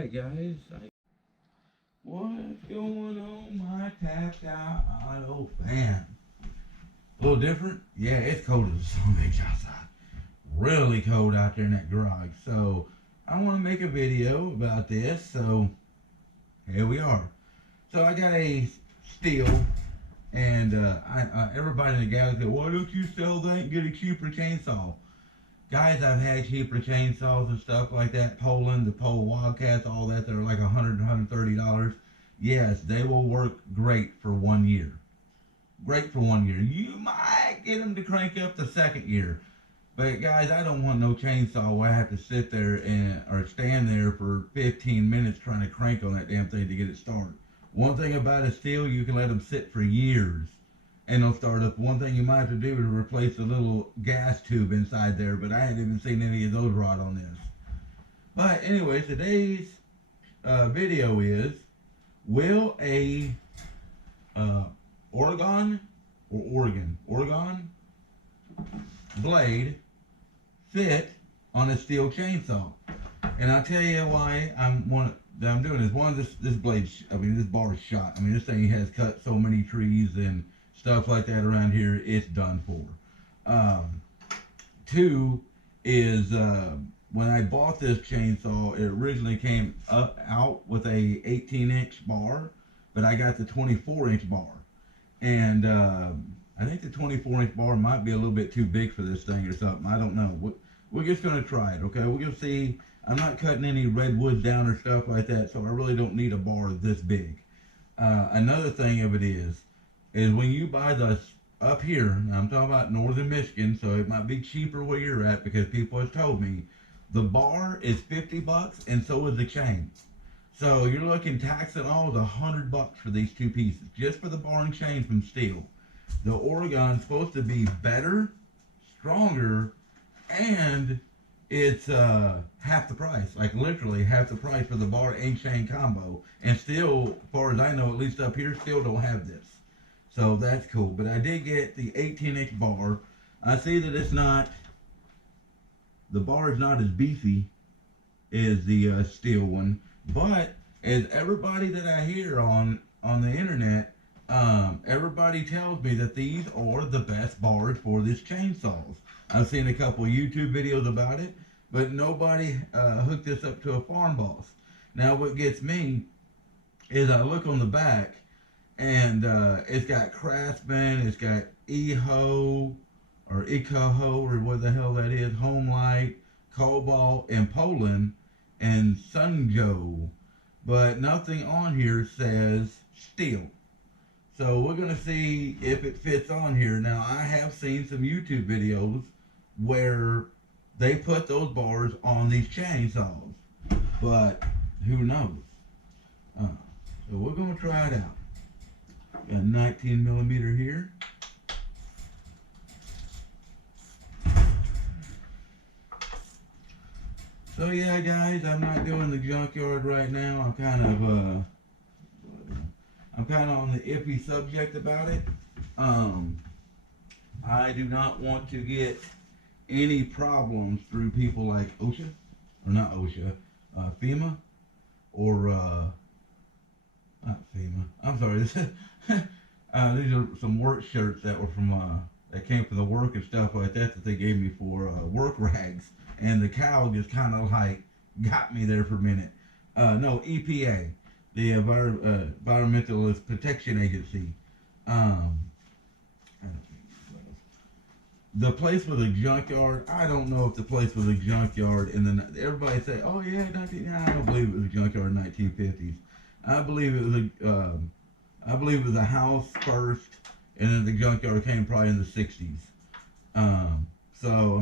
Alright guys, what's going on my tapped out auto fan? A little different? Yeah, it's cold as a son of a bitch outside. Really cold out there in that garage. So I want to make a video about this. So here we are. So I got a Stihl, and everybody in the galaxy, why don't you sell that and get a cheaper chainsaw? Guys, I've had cheaper chainsaws and stuff like that. Poland, the Pole Wildcats, all that. They're like $100, $130. Yes, they will work great for 1 year. Great for 1 year. You might get them to crank up the second year. But guys, I don't want no chainsaw where I have to sit there or stand there for 15 minutes trying to crank on that damn thing to get it started. One thing about a Stihl, you can let them sit for years and they'll start up. One thing you might have to do is replace the little gas tube inside there, but I haven't even seen any of those rot on this. But anyway, today's video is, will a Oregon blade fit on a Stihl chainsaw? And I'll tell you why I'm doing this. One, this blade, this bar is shot. This thing has cut so many trees and stuff like that around here, it's done for. Two is when I bought this chainsaw, it originally came out with a 18-inch bar, but I got the 24-inch bar. And I think the 24-inch bar might be a little bit too big for this thing or something. I don't know. We're just going to try it, okay? We're going to see. I'm not cutting any redwood down or stuff like that, so I really don't need a bar this big. Another thing of it is when you buy this up here, now I'm talking about northern Michigan, so it might be cheaper where you're at because people have told me the bar is $50 and so is the chain. So you're looking, tax and all, is $100 for these two pieces, just for the bar and chain from Stihl. The Oregon's supposed to be better, stronger, and it's half the price, like literally half the price for the bar and chain combo. And Stihl, as far as I know, at least up here, Stihl don't have this. So that's cool. But I did get the 18-inch bar. I see that the bar is not as beefy as the Stihl one. But as everybody that I hear on the internet, everybody tells me that these are the best bars for this chainsaws. I've seen a couple of YouTube videos about it, but nobody hooked this up to a farm boss. Now what gets me is I look on the back, and it's got Craftsman, it's got Eho, or Ecoho, or what the hell that is, Homelight, Cobalt, and Poland, and Sunjo. But nothing on here says Stihl. So we're going to see if it fits on here. Now, I have seen some YouTube videos where they put those bars on these chainsaws, but who knows? So we're going to try it out. Got 19 millimeter here. So yeah, guys, I'm not doing the junkyard right now. I'm kind of on the iffy subject about it. I do not want to get any problems through people like OSHA, or not OSHA, FEMA, or not FEMA. I'm sorry. These are some work shirts that were from that came from the work and stuff like that that they gave me for work rags, and the cow just kind of like got me there for a minute. No, EPA, the Environmental Protection Agency. The place was a junkyard. I don't know if the place was a junkyard, and then everybody say, "Oh yeah, I don't believe it was a junkyard in the 1950s. I believe it was a house first, and then the junkyard came probably in the 60s. So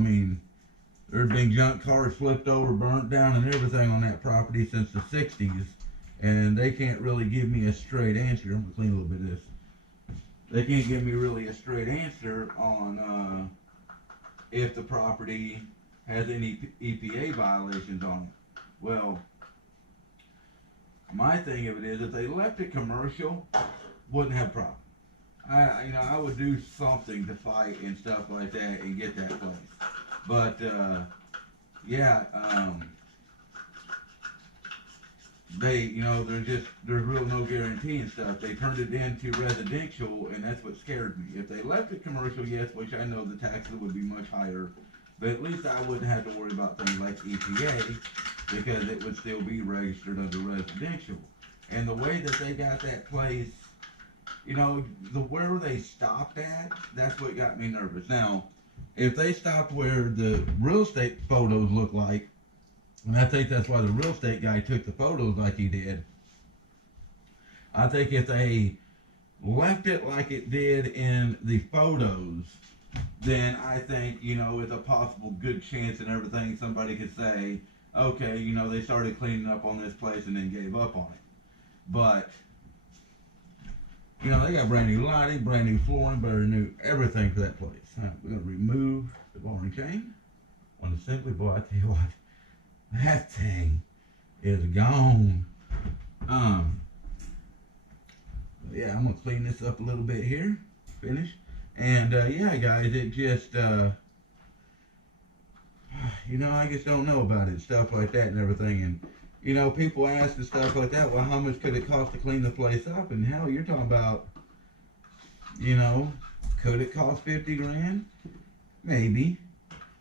there's been junk cars flipped over, burnt down, and everything on that property since the 60s, and they can't really give me a straight answer. I'm gonna clean a little bit of this. They can't give me really a straight answer on if the property has any EPA violations on it. Well, my thing of it is, if they left it commercial, wouldn't have a problem. I would do something to fight and stuff like that and get that place. But yeah, there's real no guarantee and stuff. They turned it into residential, and that's what scared me. If they left it commercial, yes, which I know the taxes would be much higher, but at least I wouldn't have to worry about things like EPA because it would still be registered under residential. And the way that they got that place, where they stopped at, that's what got me nervous. Now, if they stopped where the real estate photos look like, and I think that's why the real estate guy took the photos like he did. I think if they left it like it did in the photos, then I think, with a possible good chance and everything, somebody could say, okay, they started cleaning up on this place and then gave up on it. But, they got brand new lighting, brand new flooring, brand new everything for that place. All right, we're going to remove the ball and chain. On the Simply, boy, I tell you what, that thing is gone. Yeah, I'm gonna clean this up a little bit here. Finish. And yeah, guys, it just I just don't know about it, stuff like that and everything. And people ask and stuff like that. Well, how much could it cost to clean the place up? And hell, you're talking about, could it cost 50 grand? Maybe.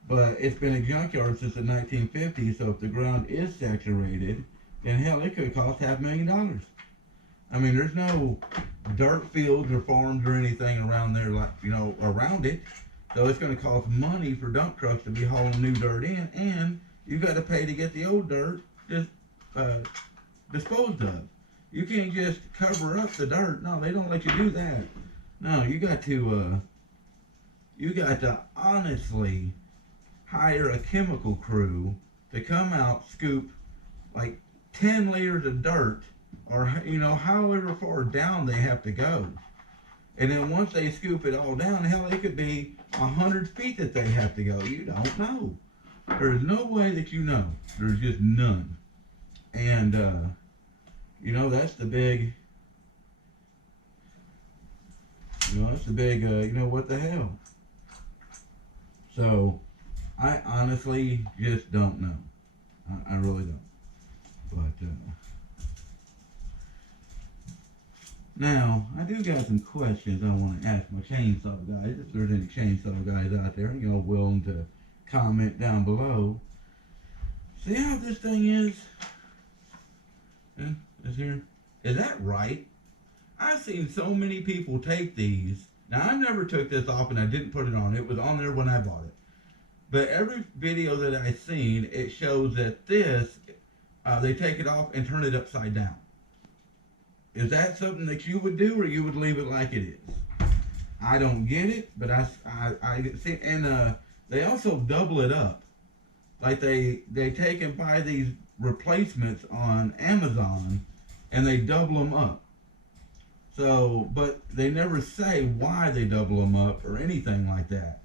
But it's been a junkyard since the 1950s, so if the ground is saturated, then hell, it could cost $500,000. I mean, there's no dirt fields or farms or anything around there, like, around it. So it's going to cost money for dump trucks to be hauling new dirt in, and you got to pay to get the old dirt just disposed of. You can't just cover up the dirt. No, they don't let you do that. No, you got to honestly hire a chemical crew to come out, scoop like 10 layers of dirt, or however far down they have to go. And then once they scoop it all down, hell, it could be 100 feet that they have to go. You don't know. There's no way that you know. There's just none. And that's the big what the hell. So I honestly just don't know. I really don't. But now I do got some questions I want to ask my chainsaw guys. If there's any chainsaw guys out there, willing to comment down below. See how this thing is? Is here? Is that right? I've seen so many people take these. Now I never took this off and I didn't put it on. It was on there when I bought it. But every video that I've seen, it shows that this, they take it off and turn it upside down. Is that something that you would do, or you would leave it like it is? I don't get it, but I see, and they also double it up. Like they take and buy these replacements on Amazon, and they double them up. So, but they never say why they double them up or anything like that.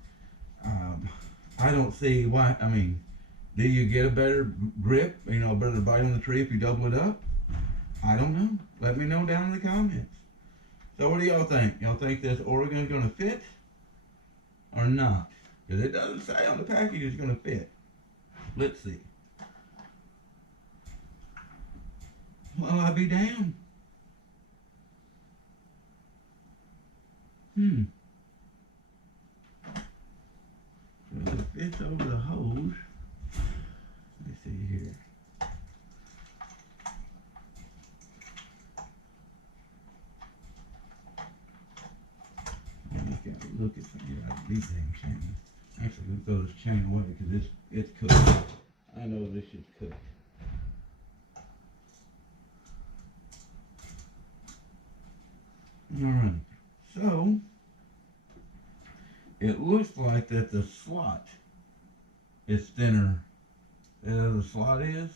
I don't see why. I mean, do you get a better grip, a better bite on the tree if you double it up? I don't know. Let me know down in the comments. So what do y'all think? Y'all think this Oregon's going to fit or not? Because it doesn't say on the package it's going to fit. Let's see. Well, I'll be damned. Well, it fits over the hose. Let me see here. I just got to look at something out of these dang chains. Actually, let's throw this chain away because it's cooked. I know this shit's cooked. Alright, so it looks like that the slot is thinner than the slot is.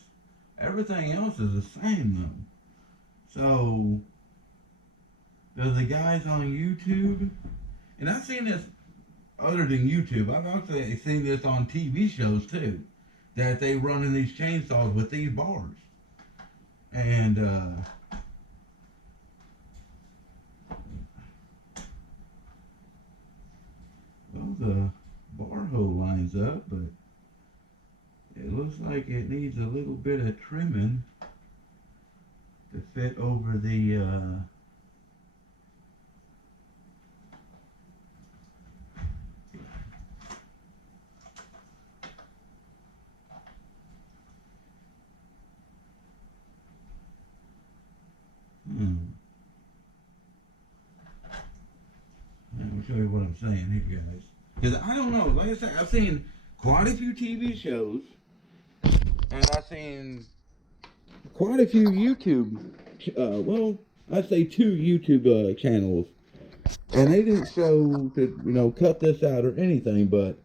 Everything else is the same though. So, does the guys on YouTube, and I've seen this other than YouTube, I've actually seen this on TV shows too, that they run in these chainsaws with these bars. And, well, the bar hole lines up, but it looks like it needs a little bit of trimming to fit over the Let me show you what I'm saying here, guys. Because I don't know. Like I said, I've seen quite a few TV shows, and I've seen quite a few YouTube. Well, I'd say 2 YouTube channels, and they didn't show to cut this out or anything. But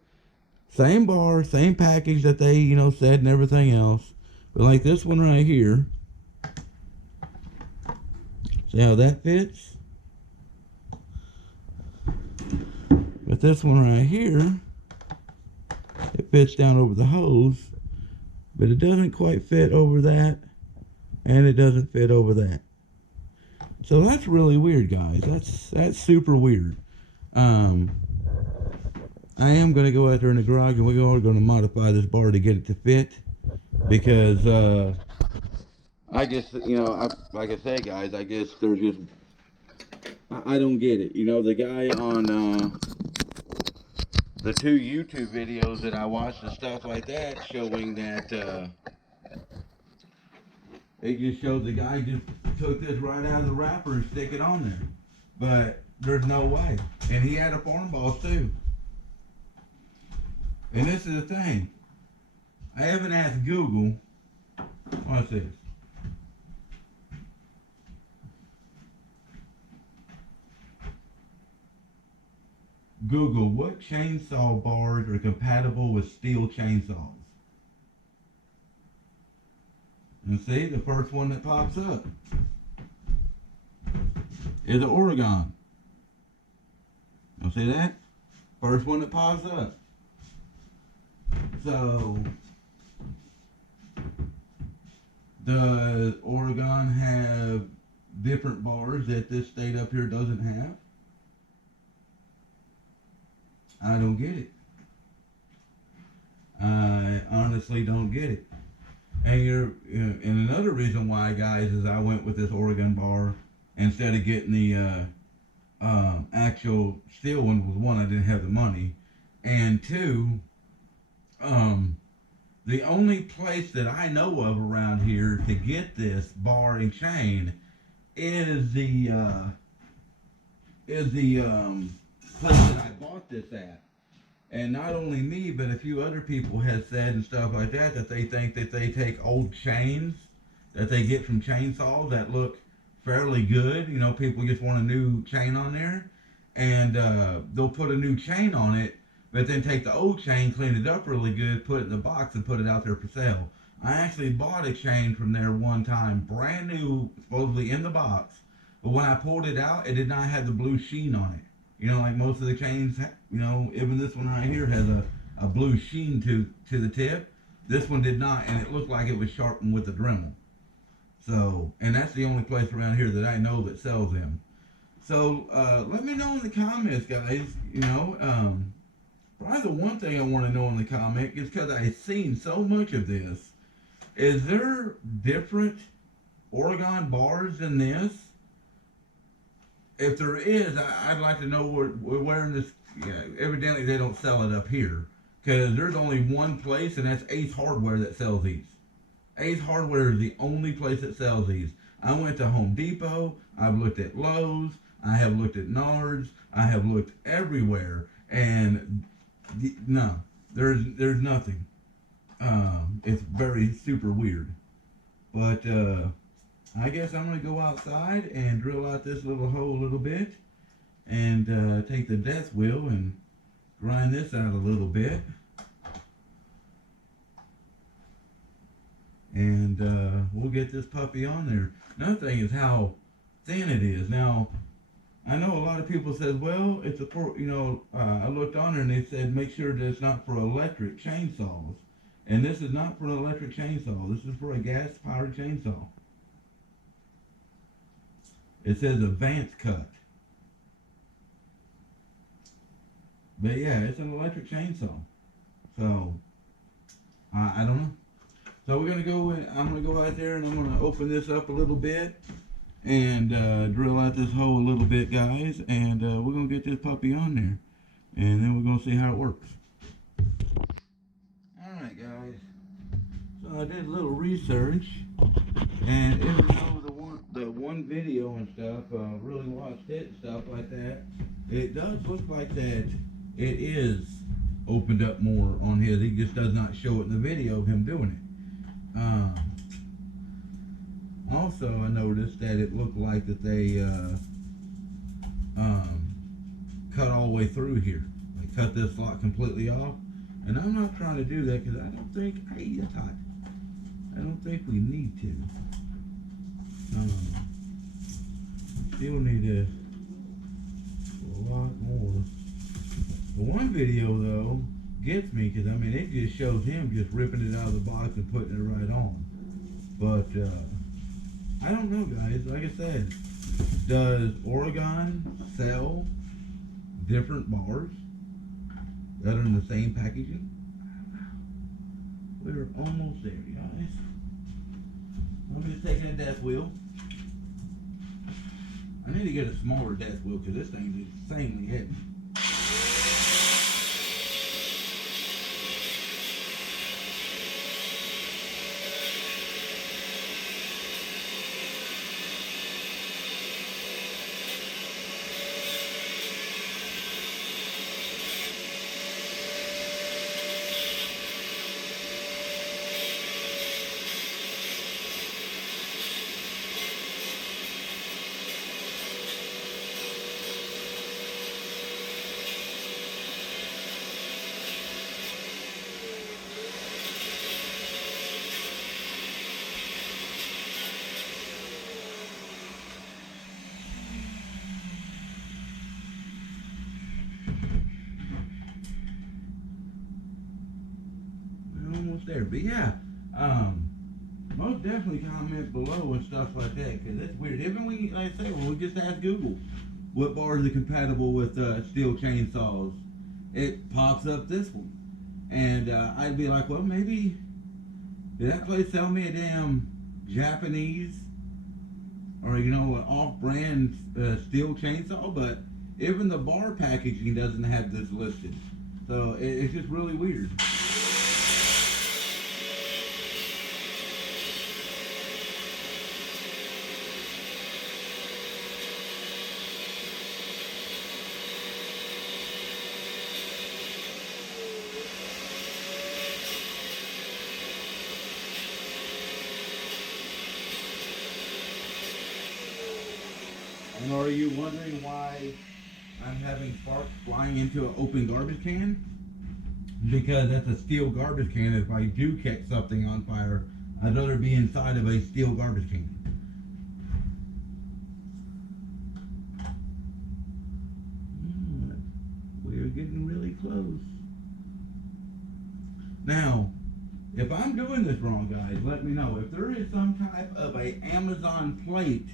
same bar, same package that they said and everything else. But like this one right here, see how that fits? But this one right here, it fits down over the hose, but it doesn't quite fit over that, and it doesn't fit over that. So that's really weird, guys. That's super weird. I am going to go out there in the garage, and we're going to modify this bar to get it to fit, because I guess, like I say, guys, I guess there's just, I don't get it. The guy on the 2 YouTube videos that I watched and stuff like that, showing that it just showed the guy just took this right out of the wrapper and stick it on there. But there's no way. And he had a farm boss too. And this is the thing. I haven't asked Google. What's this? Google, what chainsaw bars are compatible with Stihl chainsaws? And see, the first one that pops up is an Oregon. You see that? First one that pops up. So, does Oregon have different bars that this state up here doesn't have? I don't get it. I honestly don't get it. And another reason why, guys, is I went with this Oregon bar instead of getting the actual Stihl one. Was one, I didn't have the money, and two, the only place that I know of around here to get this bar and chain is the place that I bought this at. And not only me, but a few other people have said and stuff like that, that they think that they take old chains that they get from chainsaws that look fairly good. People just want a new chain on there, and they'll put a new chain on it, but then take the old chain, clean it up really good, put it in the box, and put it out there for sale. I actually bought a chain from there one time, brand new, supposedly in the box, but when I pulled it out, it did not have the blue sheen on it. Like most of the chains, even this one right here has a blue sheen to the tip. This one did not, and it looked like it was sharpened with a Dremel. So, and that's the only place around here that I know that sells them. So, let me know in the comments, guys. Probably the one thing I want to know in the comment is because I've seen so much of this. Is there different Oregon bars than this? If there is, I'd like to know where in this. Yeah, evidently they don't sell it up here, because there's only one place, and that's Ace Hardware that sells these. Ace Hardware is the only place that sells these. I went to Home Depot. I've looked at Lowe's. I have looked at Nards. I have looked everywhere, and no, there's nothing. It's very super weird, but I guess I'm going to go outside and drill out this little hole a little bit, and take the death wheel and grind this out a little bit. And we'll get this puppy on there. Another thing is how thin it is. Now, I know a lot of people said, well, it's I looked on there and they said make sure that it's not for electric chainsaws. And this is not for an electric chainsaw. This is for a gas-powered chainsaw. It says advanced cut. But yeah, it's an electric chainsaw. So, I don't know. So we're gonna go in, I'm gonna go out there and I'm gonna open this up a little bit and drill out this hole a little bit, guys, and we're gonna get this puppy on there, and then we're gonna see how it works. All right, guys. So I did a little research, and even though the one video and stuff really watched it and stuff like that, it does look like that it is opened up more on his. He just does not show it in the video of him doing it. Also, I noticed that it looked like that they cut all the way through here. They cut this slot completely off, and I'm not trying to do that because I don't think it's hot. I don't think we need to. Still need a lot more. The one video though gets me because I mean it just shows him just ripping it out of the box and putting it right on. But I don't know, guys. Like I said, does Oregon sell different bars that are in the same packaging? We're almost there, guys. I'm just taking a death wheel. I need to get a smaller death wheel because this thing is insanely heavy. There, but yeah, most definitely comment below and stuff like that because it's weird. Even we, like I say, when we just ask Google what bars are compatible with Stihl chainsaws, it pops up this one, and I'd be like, well, maybe did that place sell me a damn Japanese or an off-brand Stihl chainsaw? But even the bar packaging doesn't have this listed, so it's just really weird. And are you wondering why I'm having sparks flying into an open garbage can? Because that's a Stihl garbage can. If I do catch something on fire, I'd rather be inside of a Stihl garbage can. We're getting really close. Now, if I'm doing this wrong, guys, let me know. If there is some type of a Amazon plate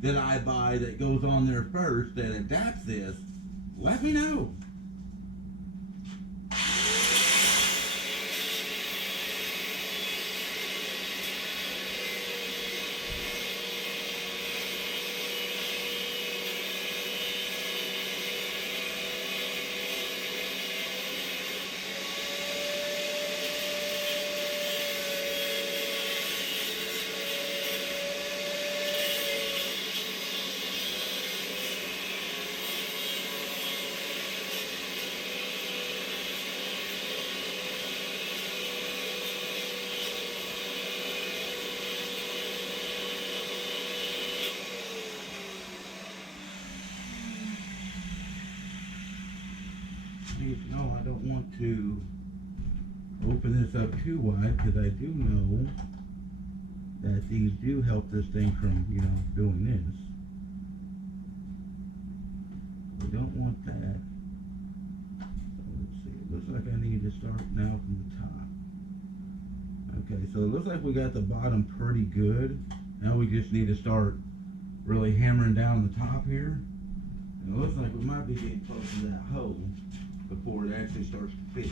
that I buy that goes on there first that adapts this, let me know. No, I don't want to open this up too wide because I do know that these do help this thing from, doing this. We don't want that. So let's see. It looks like I need to start now from the top. Okay, so it looks like we got the bottom pretty good. Now we just need to start really hammering down the top here. And it looks like we might be getting close to that hole before it actually starts to fit.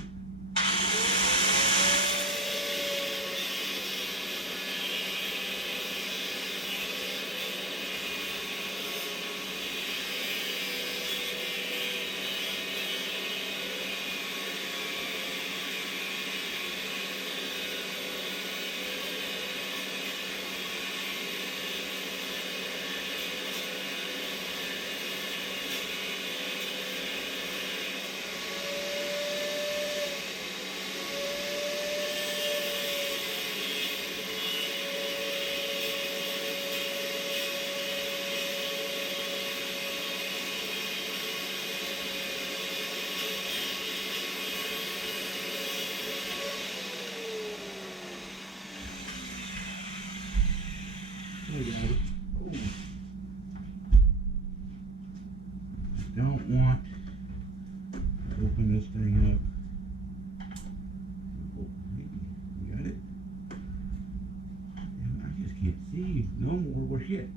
this thing up. Oh, you got it? Damn, I just can't see no more. Well, shit.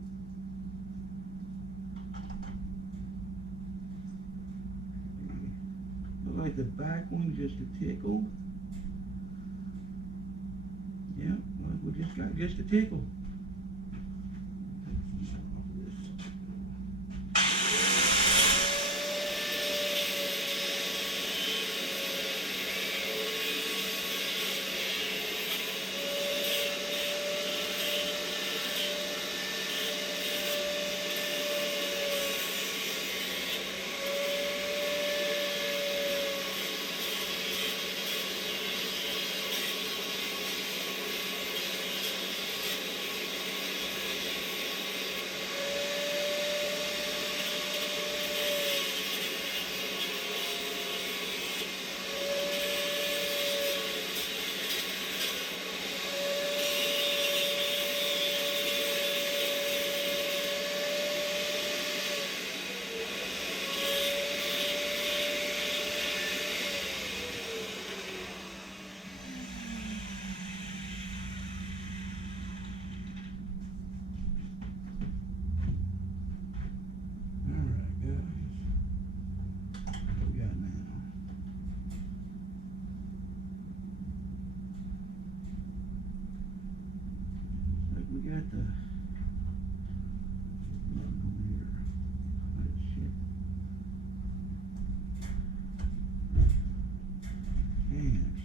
Look like the back one just a tickle. Yeah, well, we just got just a tickle. We got the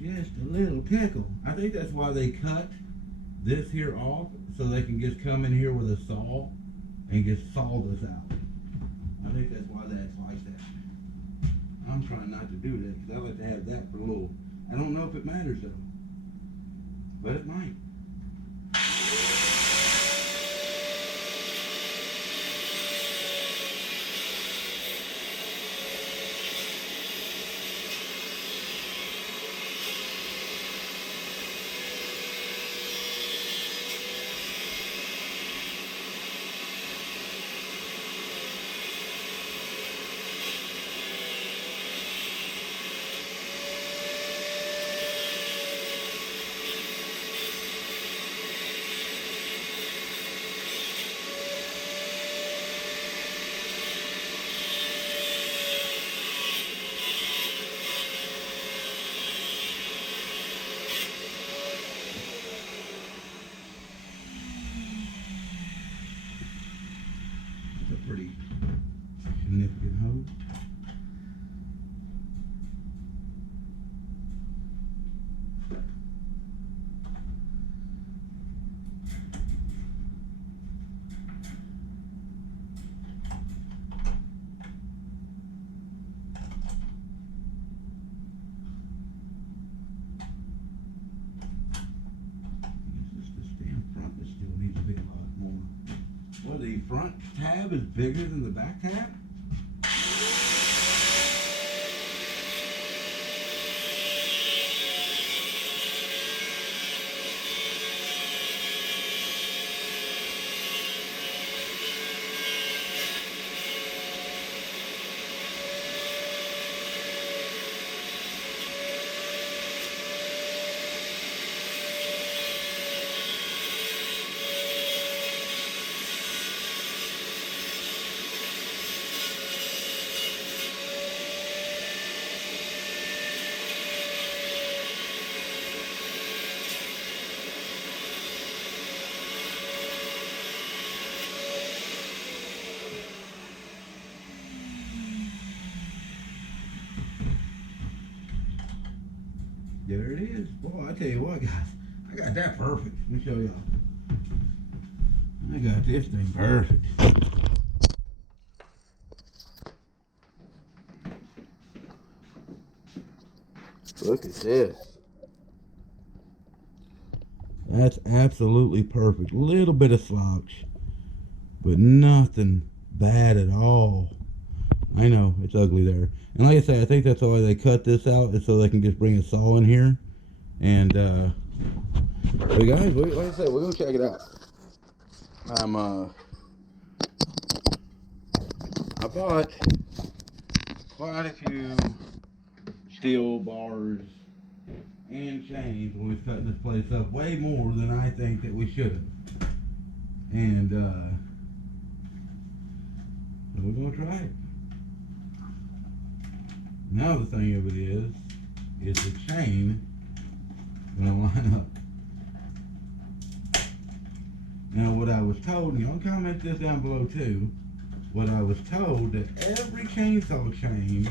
just a little tickle. I think that's why they cut this here off, so they can just come in here with a saw and just saw this out. I think that's why that's like that. I'm trying not to do that because I like to have that for a little. I don't know if it matters though, but it might. Pretty significant hose. Well, the front tab is bigger than the back tab? There it is. Boy, I tell you what, guys, I got that perfect. Let me show y'all. I got this thing perfect. Look at this. That's absolutely perfect. Little bit of slouch, but nothing bad at all. I know, it's ugly there. And like I said, I think that's why they cut this out, is so they can just bring a saw in here. And, but guys, like I said, we're going to check it out. I bought quite a few steel bars and chains when we was cutting this place up, way more than I think that we should have. And so we're gonna try it. Now the thing of it is the chain gonna line up. Now what I was told, and y'all comment this down below too, what I was told that every chainsaw chain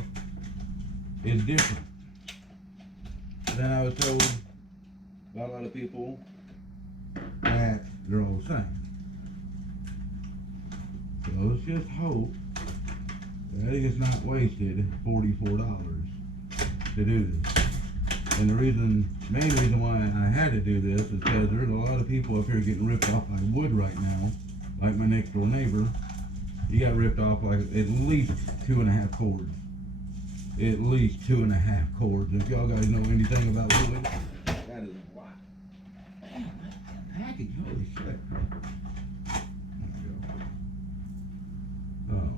is different. Then I was told by a lot of people that they're all the same. So let's just hope that it is not wasted $44 to do this. And the main reason why I had to do this is because there's a lot of people up here getting ripped off by wood right now, like my next door neighbor. He got ripped off like at least 2.5 cords. At least 2.5 cords. If y'all guys know anything about wood, that is a lot. Damn, that package, holy shit. Oh.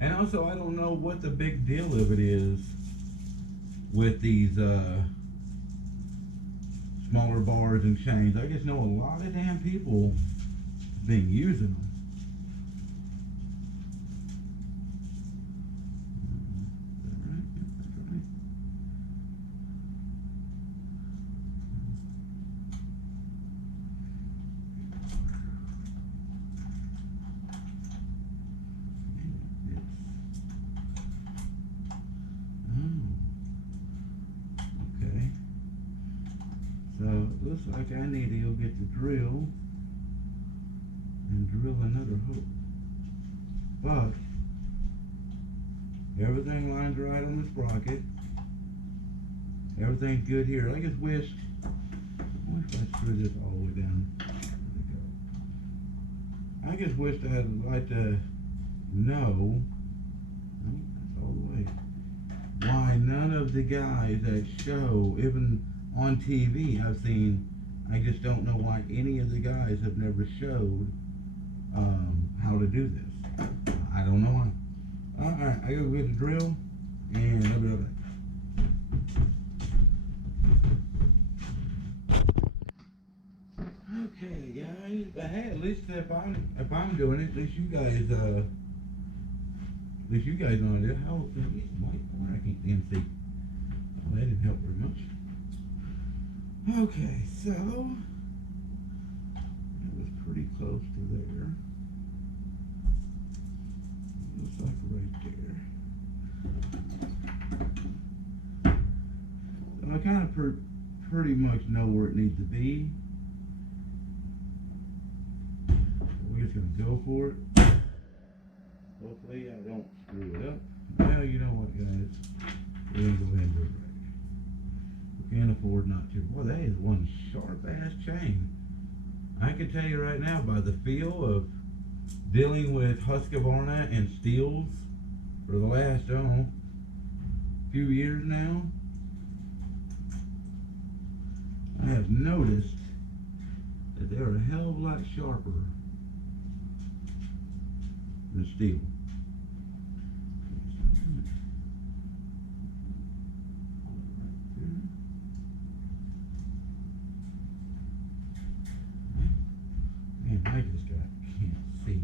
And also, I don't know what the big deal of it is with these smaller bars and chains. I just know a lot of damn people been using them. So it looks like I need to go get the drill and drill another hole. But everything lines right on the sprocket. Everything's good here. I just wish if I screw this all the way down. There we go. I just wished I'd like to know, that's all the way, why none of the guys that show, even on TV I've seen, I just don't know why any of the guys have never showed how to do this. I don't know why. Alright, I go get the drill and I'll be right back. Okay guys, but hey, at least if I'm doing it, at least you guys know it. How can I get the white corner? I can't even see. Well, that didn't help very much. Okay, so it was pretty close to there. Looks like right there. So I kind of pretty much know where it needs to be. We're just gonna go for it. Hopefully I don't screw it up. Well, you know what, guys? We're gonna go ahead and do it right. Can't afford not to. Boy, that is one sharp ass chain. I can tell you right now, by the feel of dealing with Husqvarna and Stihls for the last few years now, I have noticed that they are a hell of a lot sharper than Stihl. Man, I just can't see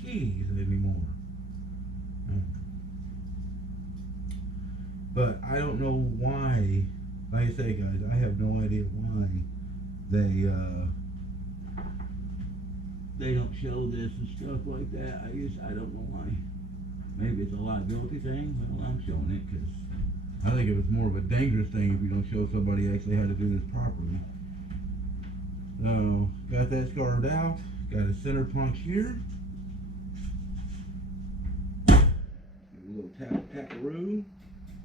keys anymore. But I don't know why, like I say guys, I have no idea why they don't show this and stuff like that. I don't know why. Maybe it's a liability thing. Well, I'm showing it because I think it was more of a dangerous thing if you don't show somebody actually how to do this properly. So, got that scarred out. Got a center punch here. Give it a little tap-a-roo.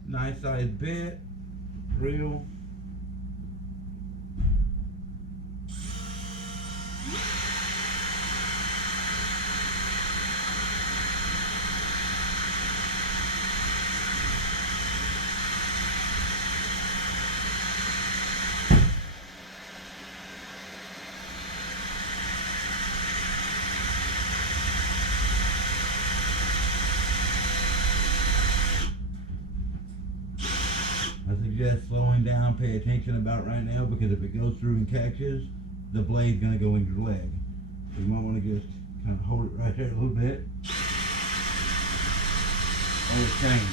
Nice sized bit. Drill. suggest slowing down, pay attention about right now, because if it goes through and catches, the blade's going to go in your leg. So you might want to just kind of hold it right there a little bit. Oh, it's changed.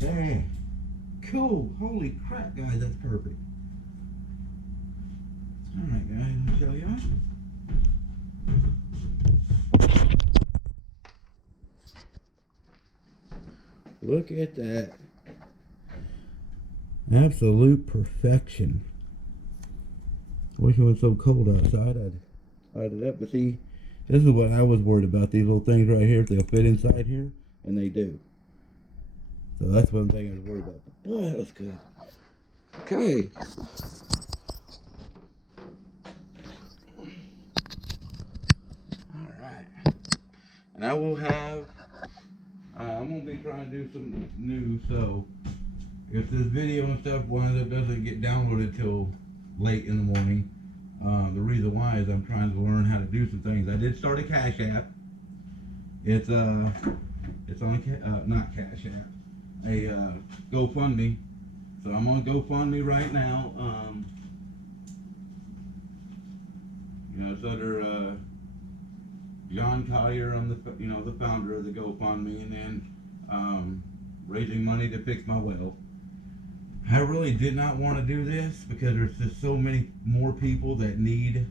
There. Cool. Holy crap, guys, that's perfect. Alright, guys, let me show y'all. Look at that. Absolute perfection. I wish it was so cold outside. I'd light it up. But see, this is what I was worried about. These little things right here, if they'll fit inside here, and they do. So that's one thing I was worried about. Oh, that was good. Okay. Alright. And I will have, I'm going to be trying to do some new, so if this video and stuff winds up doesn't get downloaded till late in the morning, the reason why is I'm trying to learn how to do some things. I did start a Cash App. It's on not Cash App. A GoFundMe. So I'm on GoFundMe right now. It's under John Collier. I'm the founder of the GoFundMe, and then raising money to fix my well. I really did not want to do this because there's just so many more people that need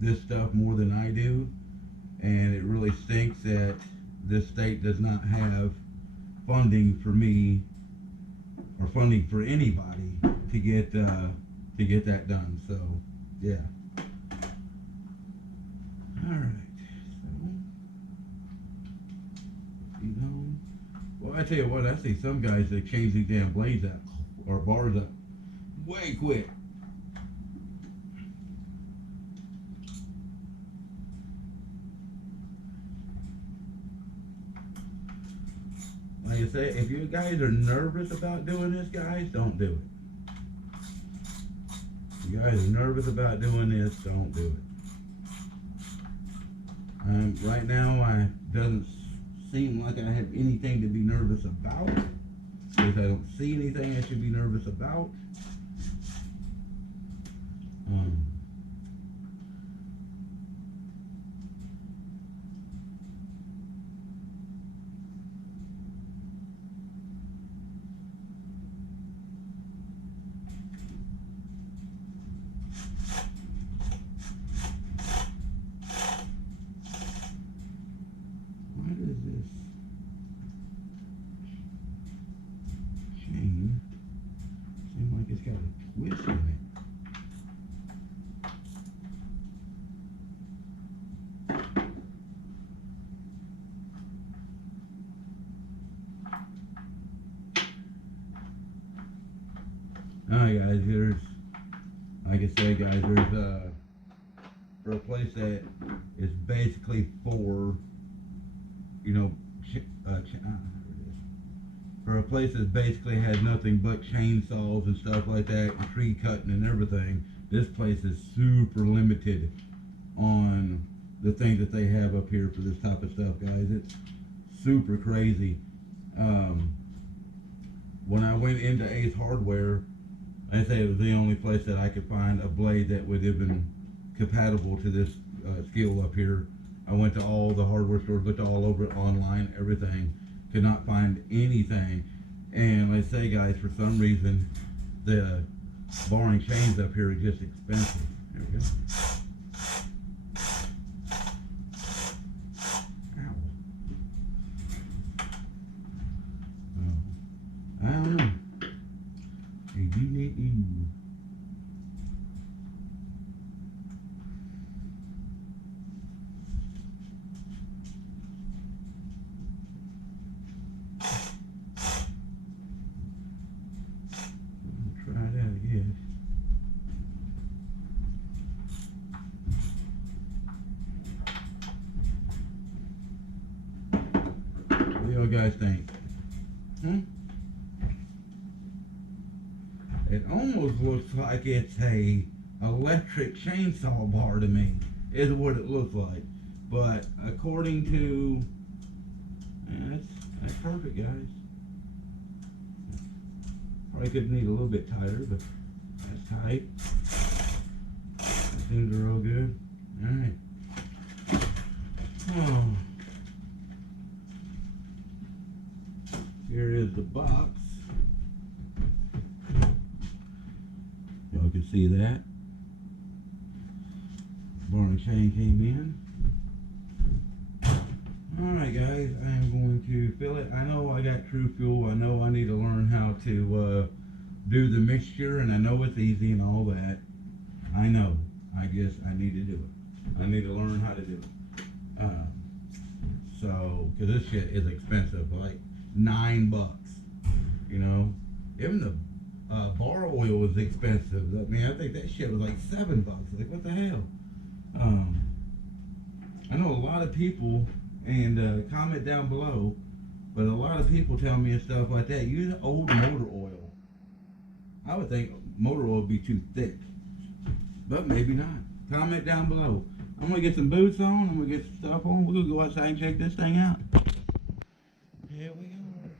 this stuff more than I do, and it really stinks that this state does not have funding for me or funding for anybody to get that done. So yeah. All right. So well, I tell you what, I see some guys that change these damn blades up or bars up way quick. Like I say, if you guys are nervous about doing this, guys, don't do it. If you guys are nervous about doing this, don't do it. Right now, it doesn't seem like I have anything to be nervous about. Because I don't see anything I should be nervous about. It's got a twist in it. Alright guys, here's, like I say guys, there's for a place that is basically for, for a place that basically has nothing but chainsaws and stuff like that, and tree cutting and everything, this place is super limited on the things that they have up here for this type of stuff, guys. It's super crazy. When I went into Ace Hardware, I say it was the only place that I could find a blade that would have been compatible to this Stihl up here. I went to all the hardware stores, looked all over it online, everything. Could not find anything. And like I say guys, for some reason the bar and chains up here are just expensive. There we go. Ow. I don't know. Try that again. What do you guys think? It almost looks like it's a electric chainsaw bar to me, is what it looks like. But according to, that's perfect, guys. Probably could need a little bit tighter, but that's tight. Things are real good. All right. Oh. Here is the box. Y'all can see that. Bar and chain came in. Alright guys, I am going to fill it. I know I got True Fuel. I know I need to learn how to do the mixture, and I know it's easy and all that. I know. I need to do it. I need to learn how to do it. So, because this shit is expensive, like $9. You know, even the bar oil was expensive. I mean, I think that shit was like $7. Like, what the hell? I know a lot of people, and comment down below, but a lot of people tell me and stuff like that, use old motor oil. I would think motor oil would be too thick, but maybe not. Comment down below. I'm gonna get some boots on. I'm gonna get some stuff on. We're gonna go outside and check this thing out. Here we are.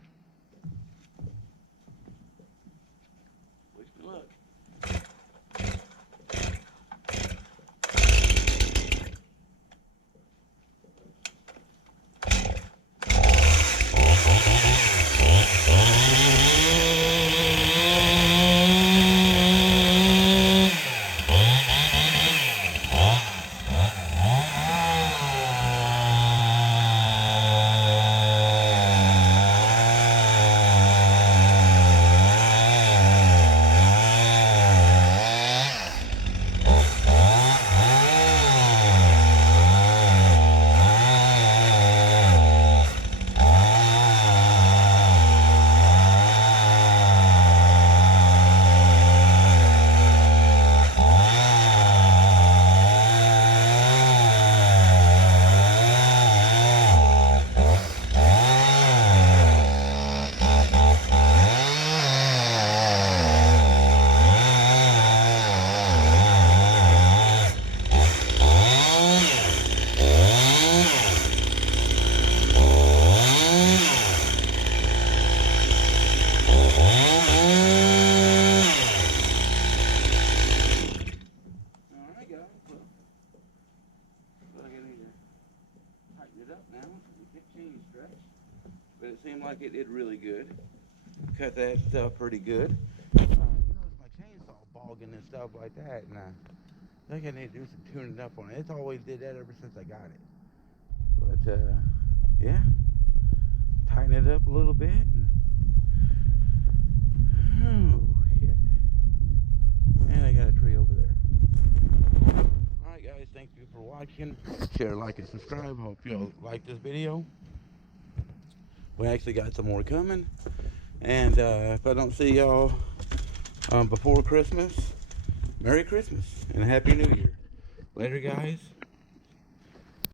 Wish me luck. But it seemed like it did really good. Cut that stuff pretty good. You notice my chainsaw bogging and stuff like that, and I think I need to do some tuning up on it. It's always did that ever since I got it. But yeah, tighten it up a little bit. Oh shit! And I got a tree over there. All right, guys, thank you for watching. Share, like, and subscribe. Hope y'all like this video. We actually got some more coming, and if I don't see y'all before Christmas, Merry Christmas and a Happy New Year. Later, guys.